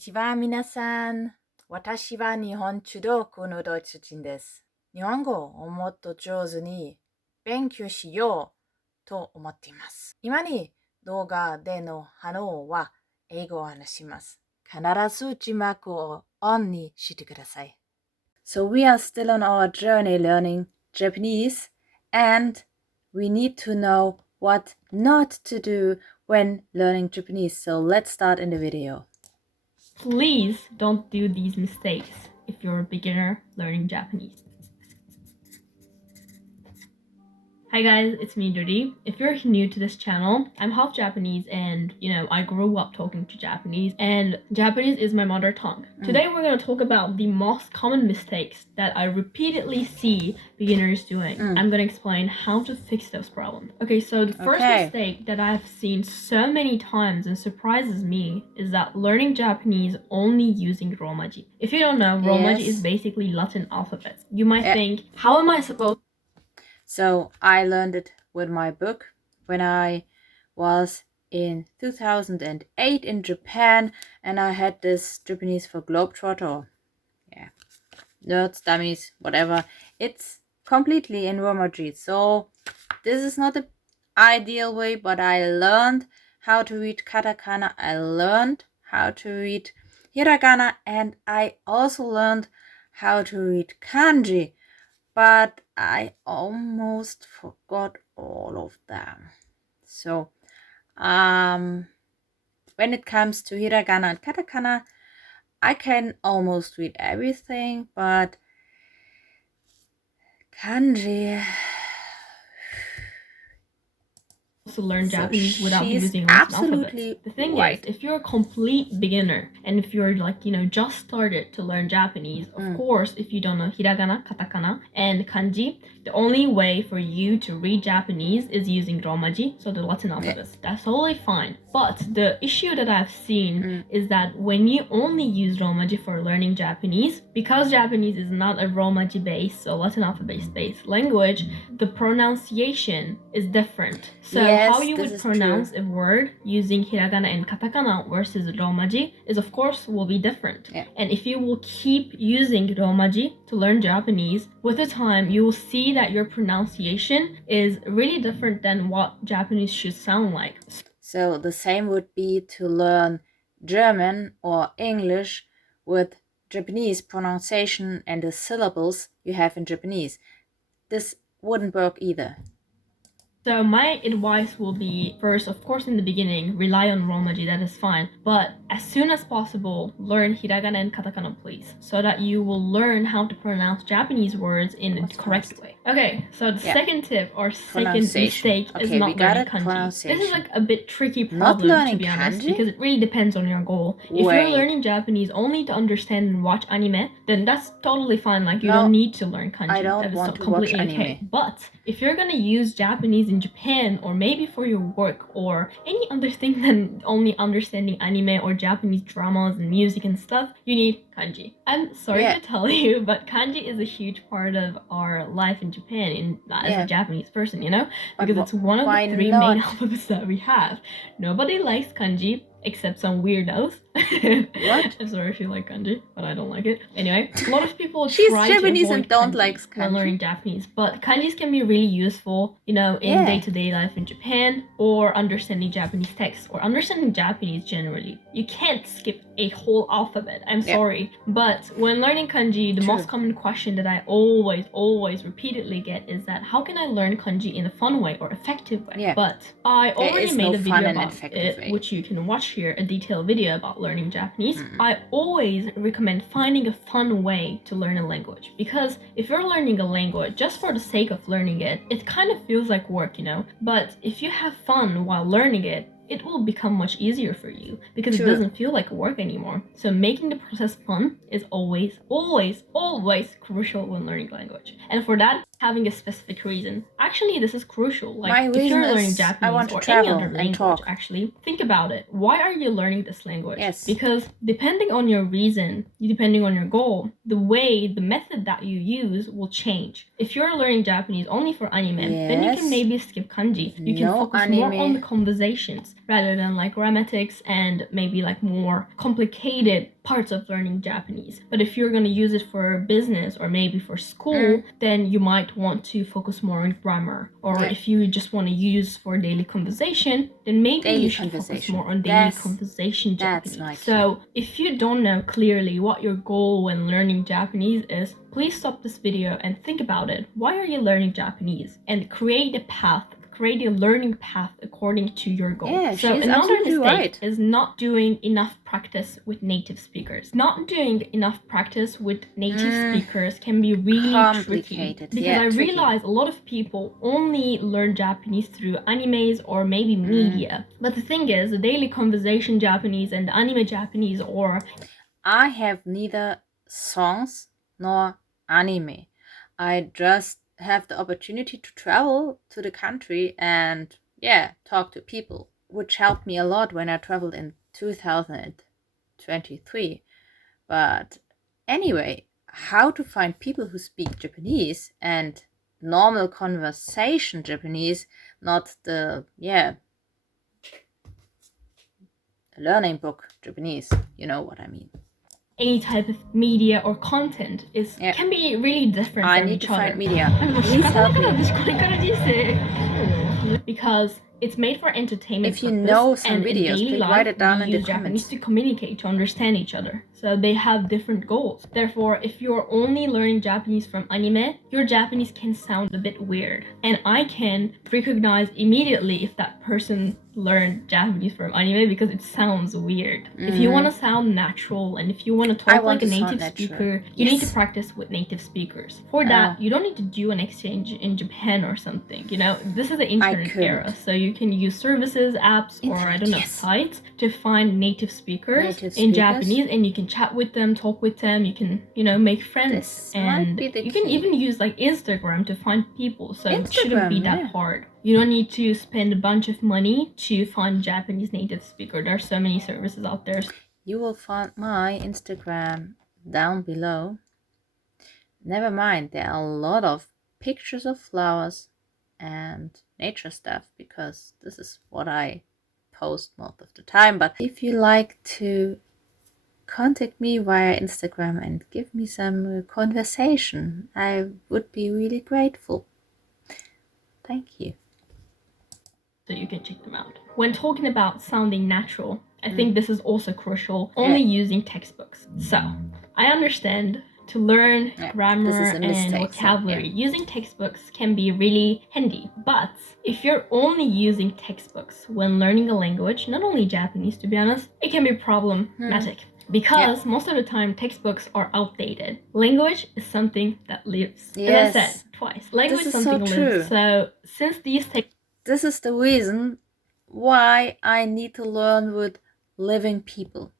ちは、皆さん。私は日本中国のドイツ人です。日本語をもっと上手に勉強しようと思っています。今に動画での反応は英語を話します。必ず字幕をオンにしてください。So we are still on our journey learning Japanese and we need to know what not to do when learning Japanese. So let's start in the video. Please don't do these mistakes if you're a beginner learning Japanese. Hi guys, it's me, Dori. If you're new to this channel, I'm half Japanese and, I grew up talking to Japanese and Japanese is my mother tongue. Today we're going to talk about the most common mistakes that I repeatedly see beginners doing. I'm going to explain how to fix those problems. Okay, so the first mistake that I've seen so many times and surprises me is that learning Japanese only using Romaji. If you don't know, Romaji is basically Latin alphabet. You might think, how am I supposed So I learned it with my book when I was in 2008 in Japan, and I had this Japanese for Globetrotter. Yeah, nerds, dummies, whatever. It's completely in Romaji. So this is not the ideal way, but I learned how to read katakana. I learned how to read hiragana, and I also learned how to read kanji. But I almost forgot all of them. So, when it comes to hiragana and katakana, I can almost read everything, but kanji... to learn Japanese without using Latin alphabet. The thing is, if you're a complete beginner and if you're just started to learn Japanese, of course, if you don't know hiragana, katakana, and kanji, the only way for you to read Japanese is using Romaji, so the Latin alphabet. That's totally fine. But the issue that I've seen is that when you only use Romaji for learning Japanese, because Japanese is not a Romaji-based, so Latin alphabet-based language, the pronunciation is different. So how you would pronounce a word using hiragana and katakana versus Romaji is, of course, will be different. And if you will keep using Romaji to learn Japanese, with the time, you will see that your pronunciation is really different than what Japanese should sound like. So the same would be to learn German or English with Japanese pronunciation and the syllables you have in Japanese. This wouldn't work either. So my advice will be, first, of course, in the beginning, rely on Romaji, that is fine. But as soon as possible, learn hiragana and katakana, please, so that you will learn how to pronounce Japanese words in the correct way. Okay, so the second tip or second mistake is not learning kanji. This is a bit tricky problem, to be honest, because it really depends on your goal. If you're learning Japanese only to understand and watch anime, then that's totally fine. You don't need to learn kanji. I don't want to watch anime. But if you're gonna use Japanese in Japan, or maybe for your work, or any other thing than only understanding anime or Japanese dramas and music and stuff, you need kanji. I'm sorry to tell you, but kanji is a huge part of our life in Japan as a Japanese person, because it's one of the three main alphabets that we have. Nobody likes kanji except some weirdos. What? I'm sorry if you like kanji, but I don't like it. Anyway, a lot of people She's try Japanese to avoid and don't kanji like kanji when learning Japanese, but kanjis can be really useful, in day-to-day life in Japan, or understanding Japanese text, or understanding Japanese generally. You can't skip a whole alphabet. I'm sorry. But when learning kanji, the most common question that I always repeatedly get is that how can I learn kanji in a fun way or effective way? But I already made a video about it, which you can watch here, a detailed video about learning Japanese. I always recommend finding a fun way to learn a language, because if you're learning a language just for the sake of learning it, it kind of feels like work, But if you have fun while learning it, it will become much easier for you because it doesn't feel like work anymore. So making the process fun is always crucial when learning language. And for that, having a specific reason. Actually, this is crucial. If you're learning Japanese or any other language, actually, think about it. Why are you learning this language? Because depending on your reason, depending on your goal, the method that you use will change. If you're learning Japanese only for anime, then you can maybe skip kanji. You can focus more on the conversations rather than like grammatics and maybe like more complicated parts of learning Japanese. But if you're going to use it for business or maybe for school, then you might want to focus more on grammar. Or if you just want to use for daily conversation, then maybe you should focus more on daily conversation Japanese. So if you don't know clearly what your goal when learning Japanese is, please stop this video and think about it. Why are you learning Japanese? And create a path, create a learning path according to your goal. Yeah, so another mistake is not doing enough practice with native speakers. Not doing enough practice with native speakers can be really tricky. Because I realize a lot of people only learn Japanese through animes or maybe media. But the thing is, the daily conversation Japanese and anime Japanese or... I have neither songs nor anime. I just have the opportunity to travel to the country and talk to people, which helped me a lot when I traveled in 2023. But anyway, how to find people who speak Japanese and normal conversation Japanese, not the learning book Japanese, you know what I mean. Any type of media or content can be really different from each other. I need to find media. Please help me. Because it's made for entertainment. If you know some videos, please write it down in the Japanese to communicate, to understand each other. So they have different goals. Therefore, if you're only learning Japanese from anime, your Japanese can sound a bit weird. And I can recognize immediately if that person learned Japanese from anime because it sounds weird. If you want to sound natural and if you want to talk like a native speaker, you need to practice with native speakers. For that, you don't need to do an exchange in Japan or something. You know, this is the internet era, so you can use services, apps, or I don't know, sites to find native speakers in Japanese, and you can chat with them, talk with them, you can, you know, make friends, and you can even use like Instagram to find people, so it shouldn't be that hard. You don't need to spend a bunch of money to find Japanese native speaker. There are so many services out there. You will find my Instagram down below. Never mind, there are a lot of pictures of flowers and nature stuff because this is what I post most of the time. But if you like to contact me via Instagram and give me some conversation, I would be really grateful. Thank you. So you can check them out. When talking about sounding natural, I think this is also crucial, only using textbooks. So I understand to learn grammar and vocabulary, using textbooks can be really handy. But if you're only using textbooks when learning a language, not only Japanese to be honest, it can be problematic. Because most of the time textbooks are outdated. Language is something that lives. As I said twice, language is something that lives. So since these this is the reason why I need to learn with living people.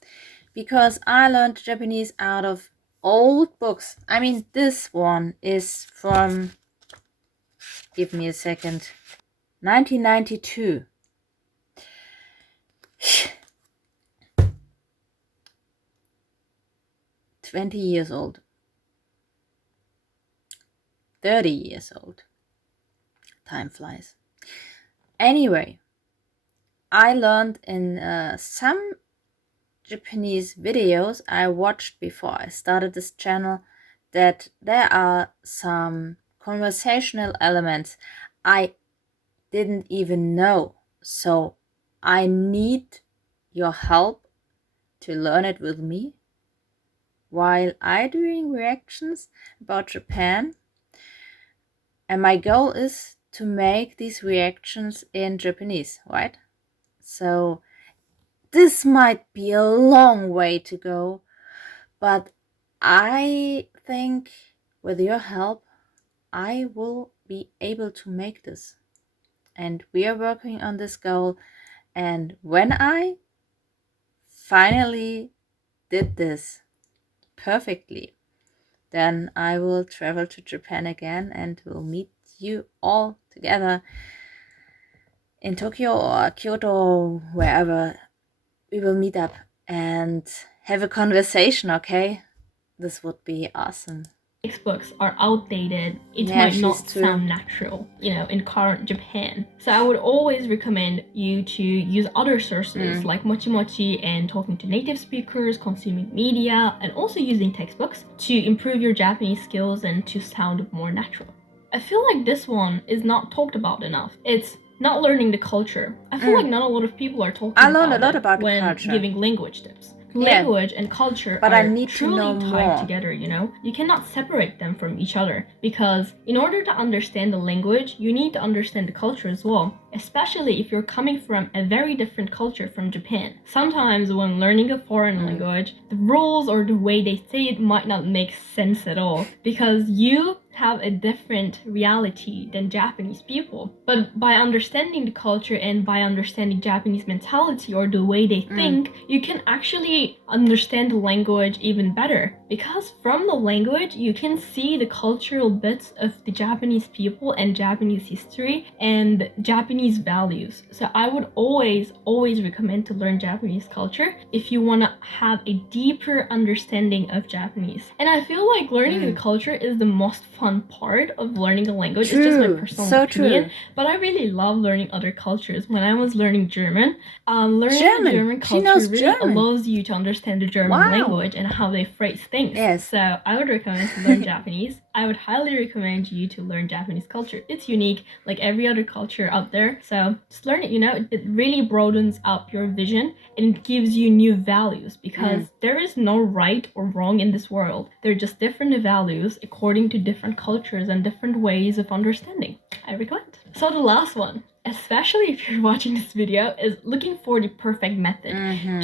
Because I learned Japanese out of old books. I mean, this one is from, give me a second, 1992. 20 years old. 30 years old. Time flies. Anyway, I learned in some Japanese videos I watched before I started this channel that there are some conversational elements I didn't even know. So I need your help to learn it with me while I doing reactions about Japan. And my goal is to make these reactions in Japanese, right? So this might be a long way to go, but I think with your help, I will be able to make this. And we are working on this goal. And when I finally did this perfectly, then I will travel to Japan again and will meet you all together in Tokyo or Kyoto or wherever we will meet up and have a conversation, okay? This would be awesome. textbooks are outdated, it Yeah, might she's not true. sound natural, in current Japan. So I would always recommend you to use other sources like Mochi Mochi and talking to native speakers, consuming media, and also using textbooks to improve your Japanese skills and to sound more natural. I feel like this one is not talked about enough. It's not learning the culture. I feel like not a lot of people are talking I learned a about lot it about the when culture. giving language tips. Yeah. Language and culture But I are need to know truly tied more. together, You cannot separate them from each other because in order to understand the language, you need to understand the culture as well, especially if you're coming from a very different culture from Japan. Sometimes when learning a foreign language, the rules or the way they say it might not make sense at all because you have a different reality than Japanese people. But by understanding the culture and by understanding Japanese mentality or the way they think, you can actually understand the language even better. Because from the language, you can see the cultural bits of the Japanese people and Japanese history and Japanese values. So I would always recommend to learn Japanese culture if you want to have a deeper understanding of Japanese. And I feel like learning the culture is the most fun part of learning a language. True. It's just my personal opinion. True. But I really love learning other cultures. When I was learning German, learning German. the German She culture knows really German. allows you to understand the German language and how they phrase things. Yes. So I would recommend to learn Japanese. I would highly recommend you to learn Japanese culture. It's unique like every other culture out there. So just learn it, It really broadens up your vision and it gives you new values because there is no right or wrong in this world. They're just different values according to different cultures and different ways of understanding. I recommend. So the last one, especially if you're watching this video, is looking for the perfect method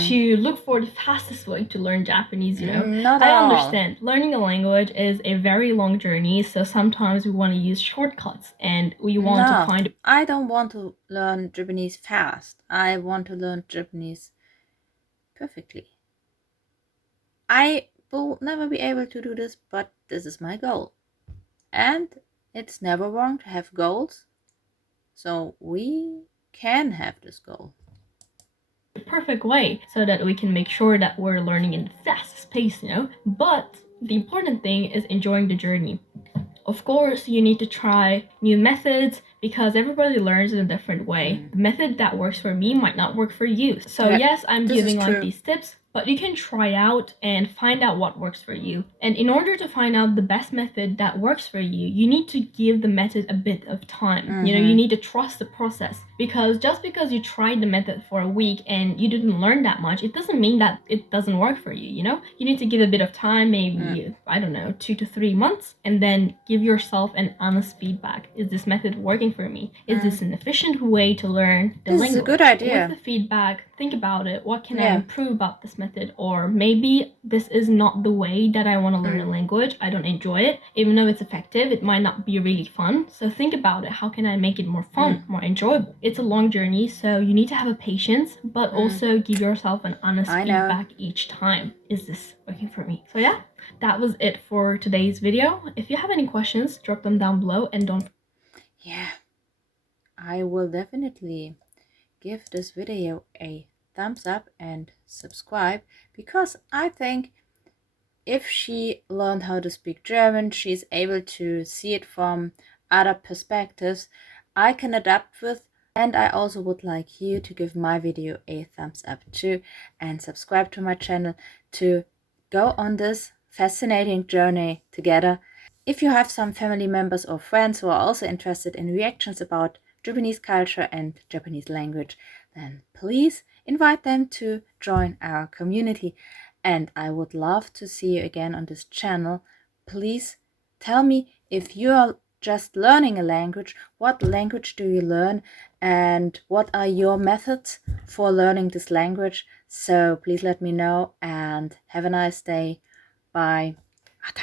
to look for the fastest way to learn Japanese, Not I at all. understand learning a language is a very long journey, so sometimes we want to use shortcuts and we want to find. I don't want to learn Japanese fast. I want to learn Japanese perfectly. I will never be able to do this, but this is my goal. And it's never wrong to have goals. So we can have this goal. The perfect way so that we can make sure that we're learning in the fastest pace, But the important thing is enjoying the journey. Of course, you need to try new methods because everybody learns in a different way. The method that works for me might not work for you. So yes, I'm giving like these tips, but you can try out and find out what works for you. And in order to find out the best method that works for you, you need to give the method a bit of time. You need to trust the process because just because you tried the method for a week and you didn't learn that much, it doesn't mean that it doesn't work for you, You need to give a bit of time, maybe, I don't know, 2 to 3 months, and then give yourself an honest feedback. Is this method working for me? Is this an efficient way to learn the language? This is a good idea. With the feedback, think about it. What can I improve about this method? Or maybe this is not the way that I want to learn a language. I don't enjoy it. Even though it's effective, it might not be really fun. So think about it. How can I make it more fun, more enjoyable? It's a long journey, so you need to have a patience, but also give yourself an honest feedback each time. Is this working for me? So yeah, that was it for today's video. If you have any questions, drop them down below and don't. Yeah, I will definitely give this video a thumbs up and subscribe because I think if she learned how to speak German, she's able to see it from other perspectives I can adapt with. And I also would like you to give my video a thumbs up too and subscribe to my channel to go on this fascinating journey together. If you have some family members or friends who are also interested in reactions about Japanese culture and Japanese language, then please invite them to join our community. And I would love to see you again on this channel. Please tell me if you are just learning a language, what language do you learn and what are your methods for learning this language? So please let me know and have a nice day. Bye. Ata.